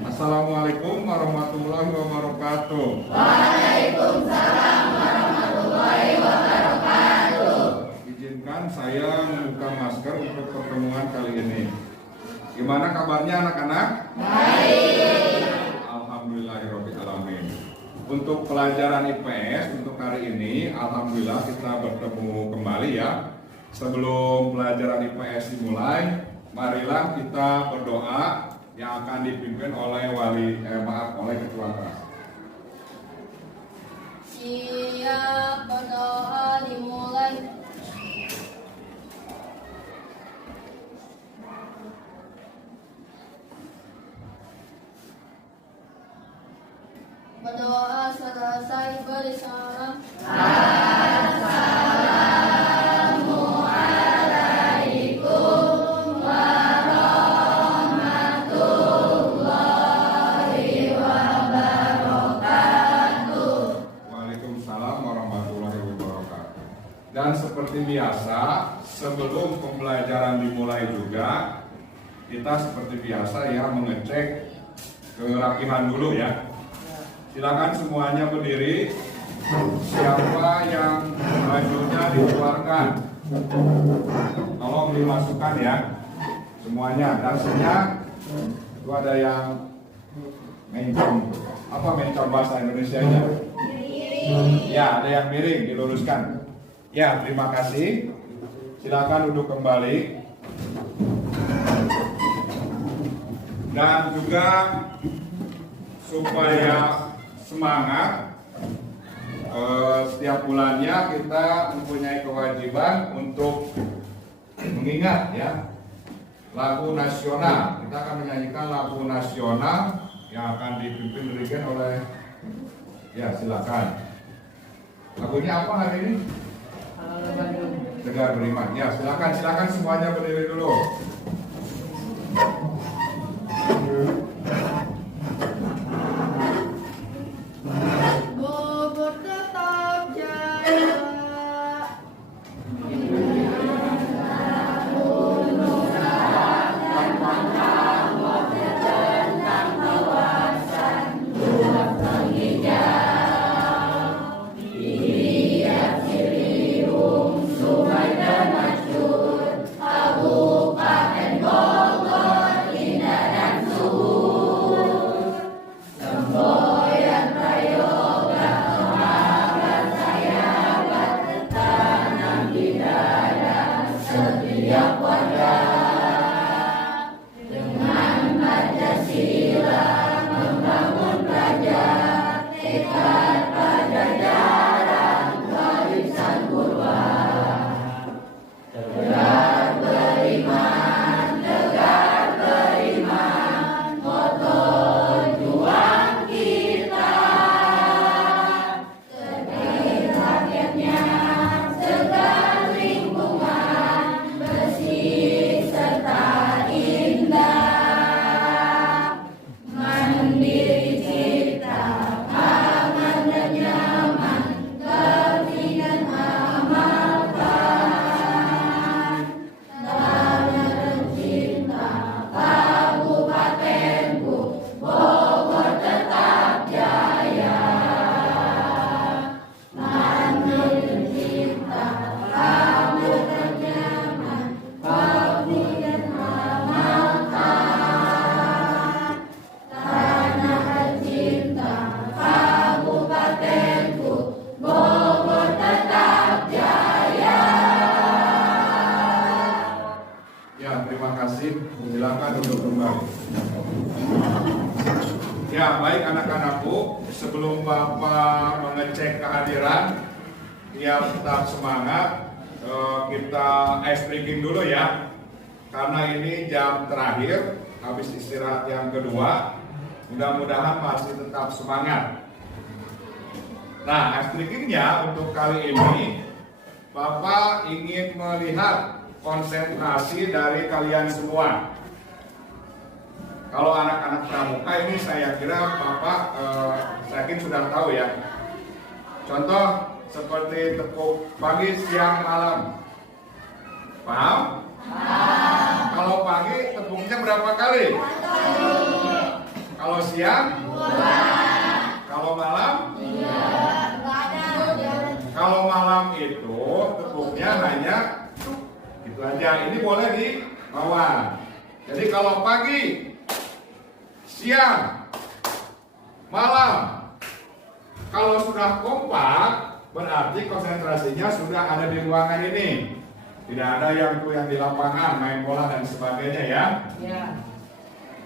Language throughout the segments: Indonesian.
Assalamualaikum warahmatullahi wabarakatuh. Waalaikumsalam warahmatullahi wabarakatuh. Izinkan saya membuka masker untuk pertemuan kali ini. Gimana kabarnya anak-anak? Baik. Alhamdulillahirabbil alamin. Untuk pelajaran IPS untuk hari ini, alhamdulillah kita bertemu kembali ya. Sebelum pelajaran IPS dimulai, marilah kita berdoa yang akan dipimpin oleh oleh ketua kelas. Siap, berdoa dimulai. Berdoa selesai beri salam. Assalamualaikum warahmatullahi wabarakatuh. Waalaikumsalam warahmatullahi wabarakatuh. Dan seperti biasa, sebelum pembelajaran dimulai juga, kita seperti biasa ya mengecek kerapihan dulu ya. Silakan semuanya berdiri. Siapa yang bajunya dikeluarkan, tolong dimasukkan ya semuanya. Dasarnya itu ada yang mencong. Apa mencong bahasa Indonesianya? Ya, ada yang miring, diluruskan. Ya, terima kasih. Silakan duduk kembali. Dan juga supaya semangat, setiap bulannya kita mempunyai kewajiban untuk mengingat ya lagu nasional. Kita akan menyanyikan lagu nasional yang akan dipimpin dirigen oleh, ya silakan. Lagunya apa hari ini? Tegar Beriman. Ya silakan semuanya berdiri dulu. Bogor tetap jaya. Kabupaten Bogor indah dan subur. Semboyan prayoga kemampuan saya bertanam di dada setiap warga. Dengan Pancasila membangun praja, tekad Pajajaran warisan purba. Tegar beriman, moto juang kita. Terkait rakyatnya, segar lingkungan, bersih serta indah. Mandiri cipta, aman dan nyaman, kerti dan amalkan. Tanah tercinta kabupatenku, Bogor tetap jaya. Tanah tercinta kamu ternyaman, kerti dan amalkan. Tanah tercinta kabupatenku, Bogor tetap jaya. Ya, terima kasih. Silakan duduk kembali. Ya, baik anak-anakku, sebelum Bapak mengecek kehadiran, ya tetap semangat. Kita ice breaking dulu ya. Karena ini jam terakhir, habis istirahat yang kedua. Mudah-mudahan masih tetap semangat. Nah, ice breakingnya untuk kali ini, Bapak ingin melihat konsentrasi dari kalian semua. Kalau anak-anak pramuka ini saya kira Bapak yakin sudah tahu ya. Contoh seperti tepuk pagi, siang, malam. Paham? Kalau pagi tepuknya berapa kali? Kalau siang? Kalau malam? Kalau malam itu tepuknya hanya gitu aja. Ini boleh di bawah. Jadi kalau pagi, siang, malam, kalau sudah kompak, berarti konsentrasinya sudah ada di ruangan ini. Tidak ada yang di lapangan, main bola dan sebagainya ya.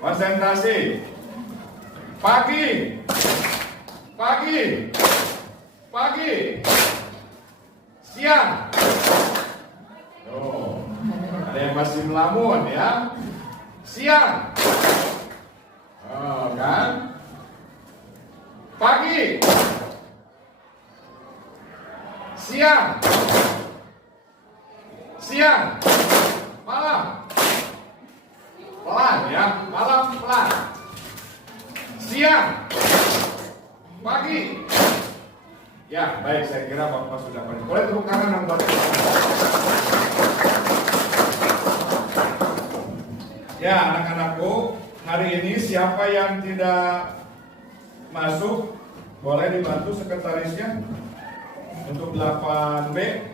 Konsentrasi. Pagi, pagi, pagi, siang. Oh, ada yang masih melamun ya. Siang. Oh, kan? Pagi. Siang. Siang. Malam. Pelan ya, malam pelan. Siang. Pagi. Ya, baik, saya kira Bapak sudah paham. Boleh tepuk tangan dong buat ya, anak-anakku, hari ini siapa yang tidak masuk, boleh dibantu sekretarisnya untuk 8B.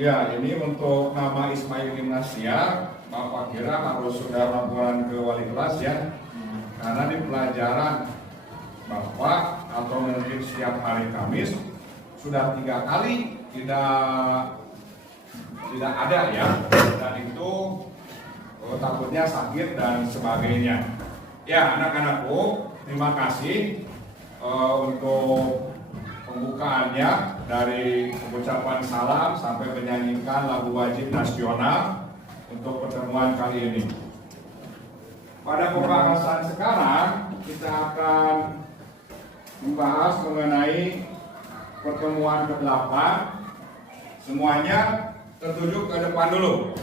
Ya, ini untuk nama Ismail Gimnasia, Bapak kira harus sudah laporan ke wali kelas ya. Karena di pelajaran Bapak atau mungkin setiap hari Kamis sudah 3 kali tidak ada ya. Dan itu takutnya sakit dan sebagainya. Ya, anak-anakku, terima kasih untuk pembukaannya dari pengucapan salam sampai menyanyikan lagu wajib nasional untuk pertemuan kali ini. Pada pembahasan sekarang kita akan membahas mengenai pertemuan ke-8. Semuanya tertuju ke depan dulu.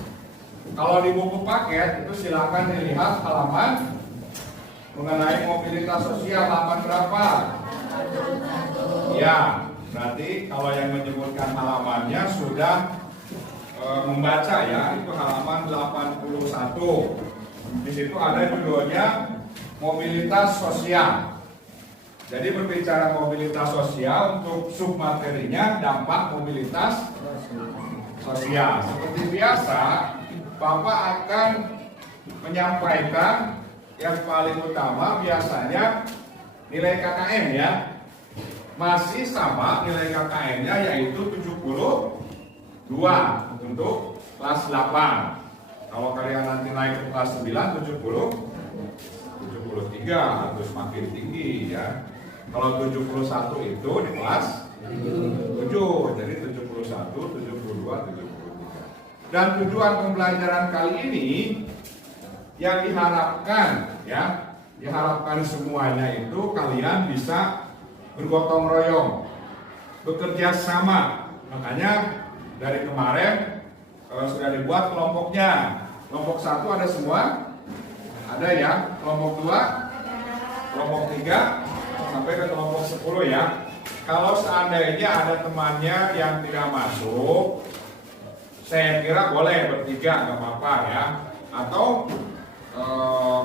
Kalau di buku paket itu silakan dilihat halaman mengenai mobilitas sosial halaman berapa? Ya, berarti kalau yang menyebutkan halamannya sudah membaca ya, itu halaman 81. Di situ ada judulnya mobilitas sosial. Jadi berbicara mobilitas sosial, untuk submaterinya dampak mobilitas sosial. Seperti biasa, Bapak akan menyampaikan yang paling utama biasanya nilai KKM ya. Masih sama nilai KKM-nya yaitu 72 untuk kelas 8. Kalau kalian nanti naik ke kelas 9 73 harus makin tinggi ya. Kalau 71 itu di kelas 7, jadi 71, 72, 73. Dan tujuan pembelajaran kali ini yang diharapkan ya, diharapkan semuanya itu kalian bisa bergotong royong, bekerja sama. Makanya dari kemarin sudah dibuat kelompoknya. Kelompok 1 ada semua? Ada ya. Kelompok 2, kelompok 3, sampai ke kelompok 10 ya. Kalau seandainya ada temannya yang tidak masuk, saya kira boleh bertiga, nggak apa-apa ya. Atau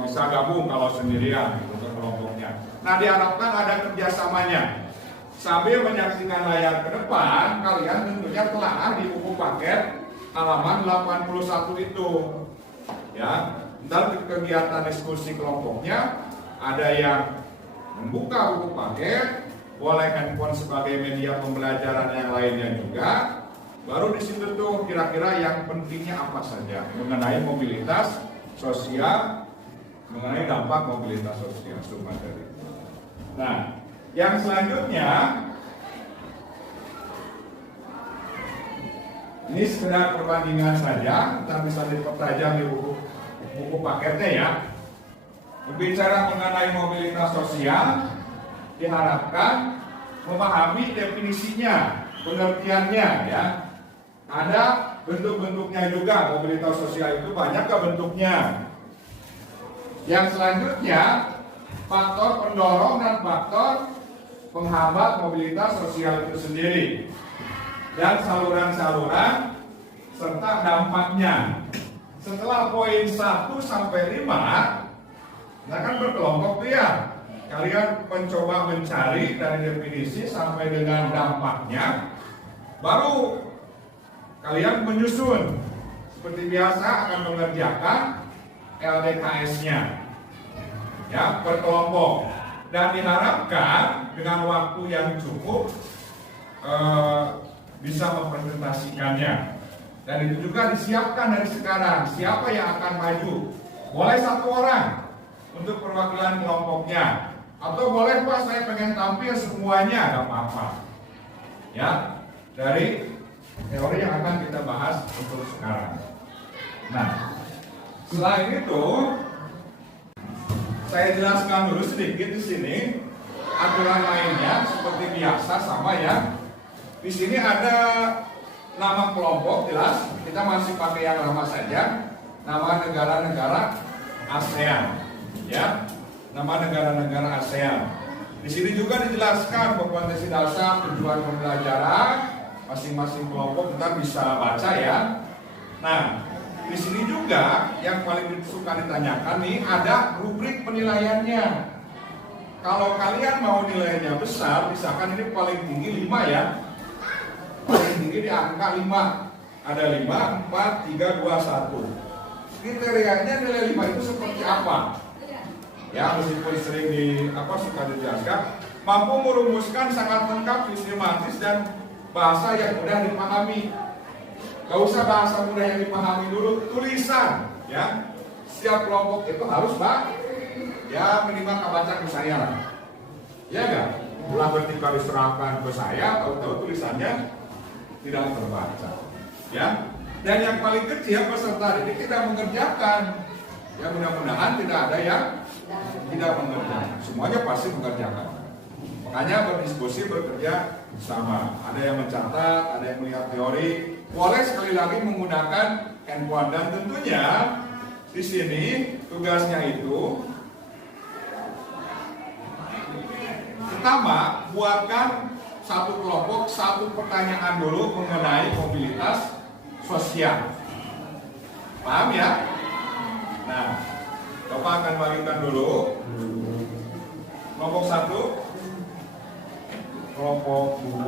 bisa gabung kalau sendirian untuk kelompoknya. Nah, diharapkan ada kerjasamanya. Sambil menyaksikan layar ke depan, kalian tentunya telah di buku paket halaman 81 itu. Ya, dan kegiatan diskusi kelompoknya ada yang membuka buku paket, boleh handphone sebagai media pembelajaran yang lainnya juga. Baru di situ tuh kira-kira yang pentingnya apa saja mengenai mobilitas sosial, mengenai dampak mobilitas sosial submateri. Nah, yang selanjutnya ini sekedar perbandingan saja, kita bisa dipertajam di buku buku paketnya ya. Berbicara mengenai mobilitas sosial, diharapkan memahami definisinya, pengertiannya ya. Ada bentuk-bentuknya juga, mobilitas sosial itu banyak ke bentuknya. Yang selanjutnya, faktor pendorong dan faktor penghambat mobilitas sosial itu sendiri. Dan saluran-saluran serta dampaknya. Setelah poin 1 sampai 5, nah kan berkelompok tuh ya. Kalian mencoba mencari dari definisi sampai dengan dampaknya, baru kalian menyusun. Seperti biasa akan mengerjakan LDKS-nya, ya, berkelompok. Dan diharapkan dengan waktu yang cukup bisa mempresentasikannya. Dan itu juga disiapkan dari sekarang. Siapa yang akan maju? Boleh 1 orang untuk perwakilan kelompoknya, atau boleh Pak saya pengen tampil semuanya, gak apa-apa ya, dari teori yang akan kita bahas untuk sekarang. Nah, selain itu saya jelaskan dulu sedikit di sini aturan mainnya seperti biasa sama ya. Di sini ada nama kelompok jelas, kita masih pakai yang lama saja, nama negara-negara ASEAN ya, nama negara-negara ASEAN. Di sini juga dijelaskan kompetensi dasar, tujuan pembelajaran, masing-masing kelompok kita bisa baca ya. Nah, di sini juga yang paling suka ditanyakan nih, ada rubrik penilaiannya. Kalau kalian mau nilainya besar, misalkan ini paling tinggi 5 ya, paling tinggi di angka 5, ada 5, 4, 3, 2, 1. Kriterianya nilai 5 itu seperti apa? Ya, meskipun sering suka dijelaskan, mampu merumuskan sangat lengkap, sistematis dan bahasa yang mudah dipahami. Gak usah bahasa mudah yang dipahami dulu, tulisan ya. Setiap kelompok itu harus ya minimal kebaca ke saya lah. Ya enggak? Ulah ketika diserahkan ke saya, tahu-tahu tulisannya tidak terbaca. Ya. Dan yang paling kecil peserta didik tidak mengerjakan. Ya mudah-mudahan tidak ada yang tidak mengerjakan. Semuanya pasti mengerjakan. Makanya berdiskusi, bekerja sama. Ada yang mencatat, ada yang melihat teori. Boleh sekali lagi menggunakan handphone, dan tentunya di sini tugasnya itu pertama buatkan satu kelompok 1 pertanyaan dulu mengenai mobilitas sosial. Paham ya? Nah, Bapak akan bagikan dulu kelompok 1, kelompok 2,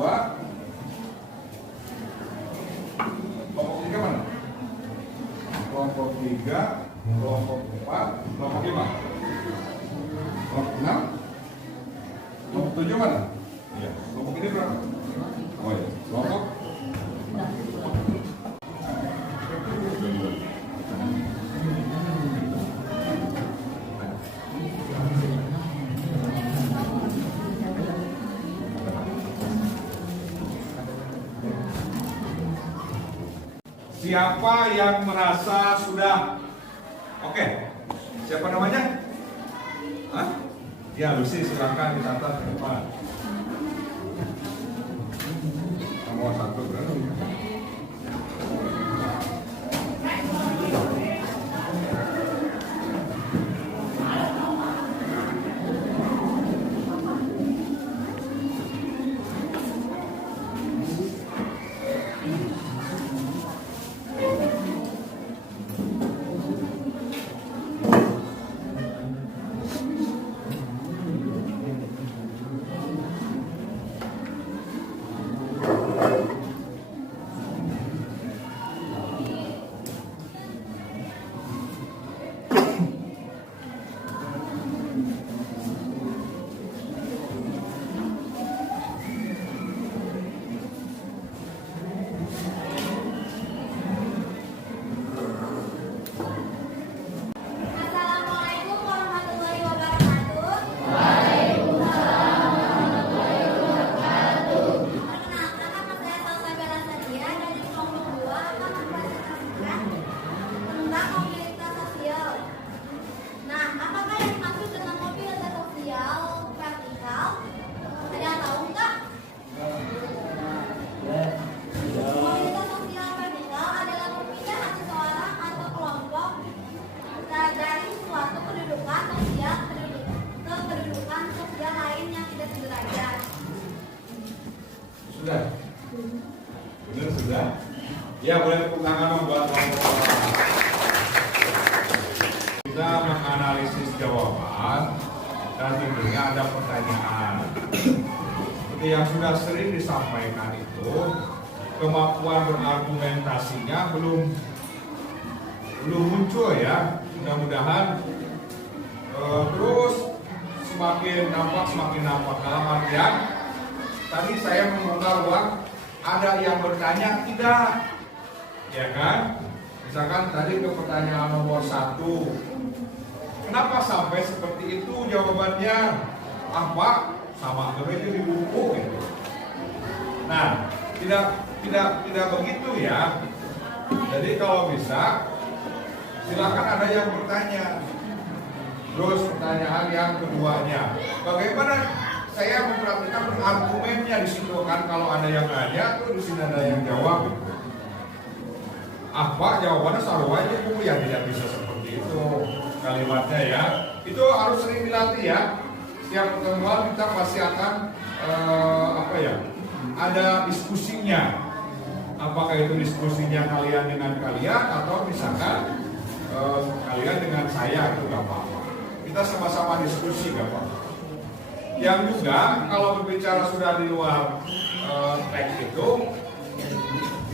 kelompok 3 mana? Kelompok 3, kelompok 4, kelompok 5, kelompok 6, kelompok 7 mana? Iya, kelompok ini berapa? Oh iya, kelompok siapa yang merasa sudah oke? Siapa namanya? Hah? Ya, Lucy, silakan dicatat ke depan. Nomor 1 berapa? Ya, boleh tepuk tangan dong buat teman-teman. Kita menganalisis jawaban dan tentunya ada pertanyaan. Seperti yang sudah sering disampaikan itu, kemampuan berargumentasinya belum muncul ya. Mudah-mudahan terus semakin nampak dalam artian tadi saya membuka ruang ada yang bertanya tidak, ya kan? Misalkan tadi ke pertanyaan nomor 1, kenapa sampai seperti itu jawabannya? Apa sama itu di buku gitu. Nah, tidak begitu ya. Jadi kalau bisa silakan ada yang bertanya. Terus pertanyaan yang keduanya, bagaimana saya memperhatikan argumennya di situ kan, kalau ada yang nanya tuh di sini ada yang jawab gitu. Apa jawabannya selalu aja Bu, ya tidak bisa seperti itu kalimatnya ya. Itu harus sering dilatih ya. Setiap pertemuan kita pasti akan ada diskusinya. Apakah itu diskusinya kalian dengan kalian atau misalkan kalian dengan saya, itu gak apa-apa. Kita sama-sama diskusi gak apa-apa. Yang juga kalau berbicara sudah di luar teks itu,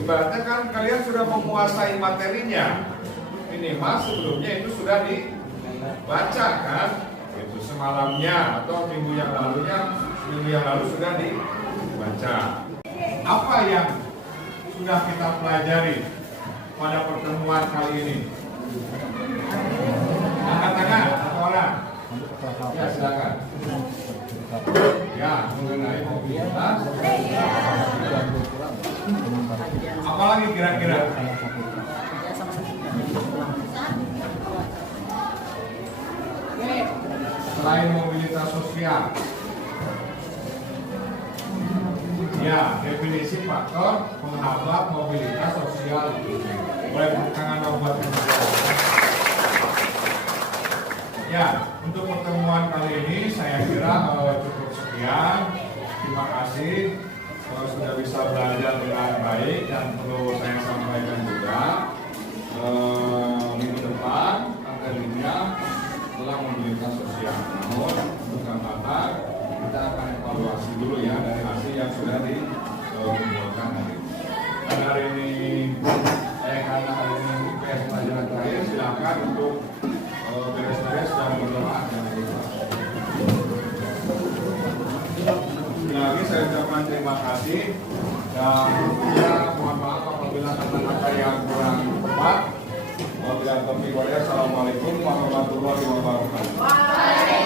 ibaratnya kan kalian sudah menguasai materinya. Minimal sebelumnya itu sudah dibaca kan, itu semalamnya atau minggu yang lalu sudah dibaca. Apa yang sudah kita pelajari pada pertemuan kali ini? Angkat tangan satu orang. Ya, silakan. Ya, mengenai mobilitas. Apalagi kira-kira? Selain mobilitas sosial. Ya, definisi faktor menghambat mobilitas sosial itu. Boleh tepuk tangan dong buat ya, untuk pertemuan kali ini saya kira cukup sekian. Terima kasih sudah bisa belajar dengan baik, dan perlu saya sampaikan juga minggu depan materinya telah mobilitas sosial. Namun bukan kata kita akan evaluasi dulu ya dari hasil yang sudah dikumpulkan hari ini. Karena hari ini IPS pelajaran terakhir, silakan untuk beres-beres dan berdoa. Sekali lagi saya ucapkan terima kasih dan ya mohon maaf apabila kata-kata yang kurang tepat. Wabillahi taufiq wal hidayah. Assalamualaikum warahmatullahi wabarakatuh.